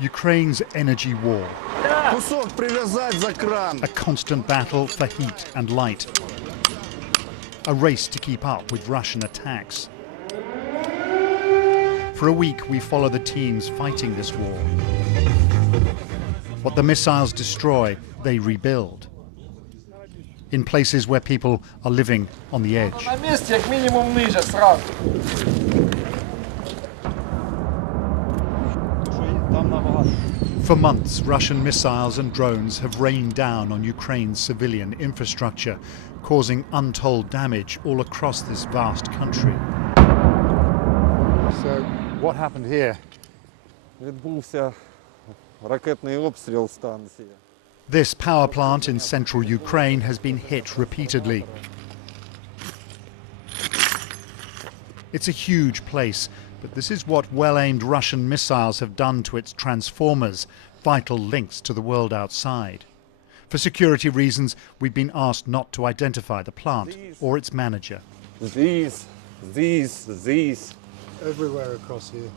Ukraine's energy war. A constant battle for heat and light. A race to keep up with Russian attacks. For a week, we follow the teams fighting this war. What the missiles destroy, they rebuild. In places where people are living on the edge. For months, Russian missiles and drones have rained down on Ukraine's civilian infrastructure, causing untold damage all across this vast country. So, what happened here? This power plant in central Ukraine has been hit repeatedly. It's a huge place, but this is what well-aimed Russian missiles have done to its transformers, vital links to the world outside. For security reasons, we've been asked not to identify the plant or its manager. These. Everywhere across here.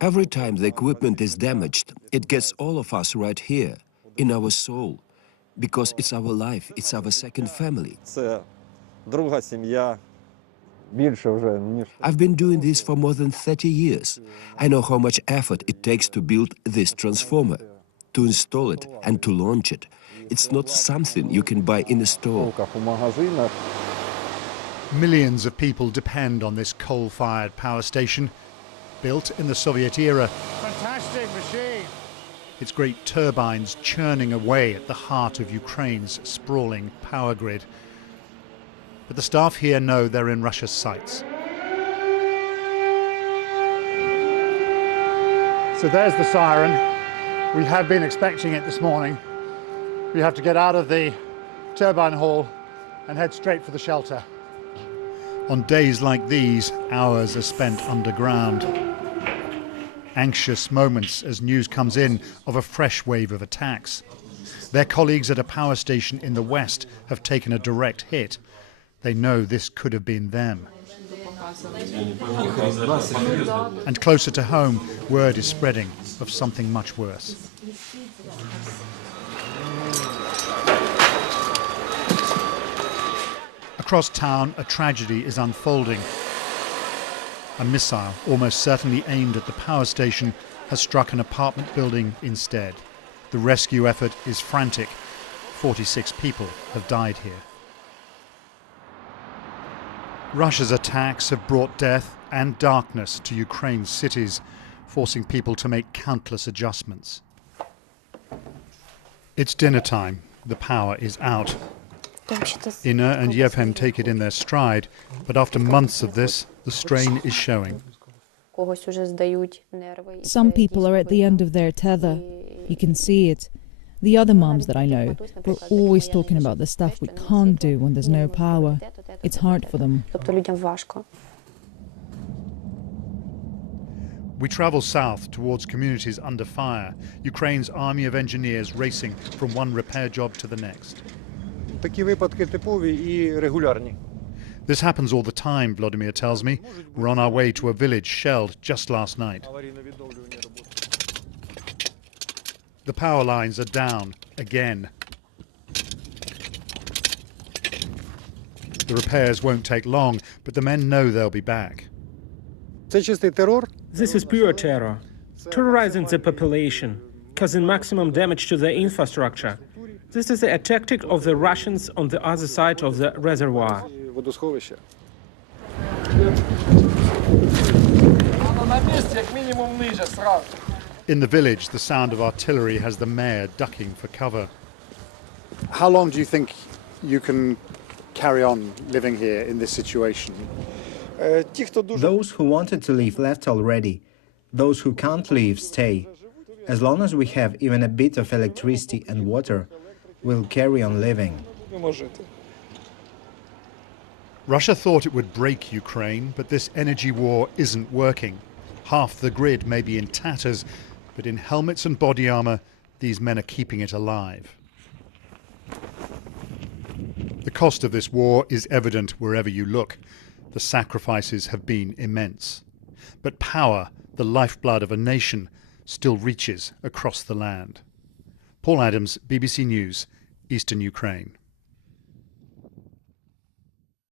Every time the equipment is damaged, it gets all of us right here, in our soul, because it's our life, it's our second family. I've been doing this for more than 30 years. I know how much effort it takes to build this transformer, to install it and to launch it. It's not something you can buy in a store. Millions of people depend on this coal-fired power station, built in the Soviet era. Fantastic machine! Its great turbines churning away at the heart of Ukraine's sprawling power grid. But the staff here know they're in Russia's sights. So there's the siren. We have been expecting it this morning. We have to get out of the turbine hall and head straight for the shelter. On days like these, hours are spent underground. Anxious moments as news comes in of a fresh wave of attacks. Their colleagues at a power station in the west have taken a direct hit. They know this could have been them. And closer to home, word is spreading of something much worse. Across town, a tragedy is unfolding. A missile, almost certainly aimed at the power station, has struck an apartment building instead. The rescue effort is frantic. 46 people have died here. Russia's attacks have brought death and darkness to Ukraine's cities, forcing people to make countless adjustments. It's dinner time. The power is out. Inna and Yevhen take it in their stride, but after months of this, the strain is showing. Some people are at the end of their tether. You can see it. The other moms that I know, we're always talking about the stuff we can't do when there's no power. It's hard for them. We travel south towards communities under fire, Ukraine's army of engineers racing from one repair job to the next. This happens all the time, Vladimir tells me. We're on our way to a village shelled just last night. The power lines are down again. The repairs won't take long, but the men know they'll be back. This is pure terror, terrorizing the population, causing maximum damage to the infrastructure. This is a tactic of the Russians on the other side of the reservoir. In the village, the sound of artillery has the mayor ducking for cover. How long do you think you can carry on living here in this situation? Those who wanted to leave left already. Those who can't leave stay. As long as we have even a bit of electricity and water, we'll carry on living. Russia thought it would break Ukraine, but this energy war isn't working. Half the grid may be in tatters, but in helmets and body armour, these men are keeping it alive. The cost of this war is evident wherever you look. The sacrifices have been immense. But power, the lifeblood of a nation, still reaches across the land. Paul Adams, BBC News, Eastern Ukraine.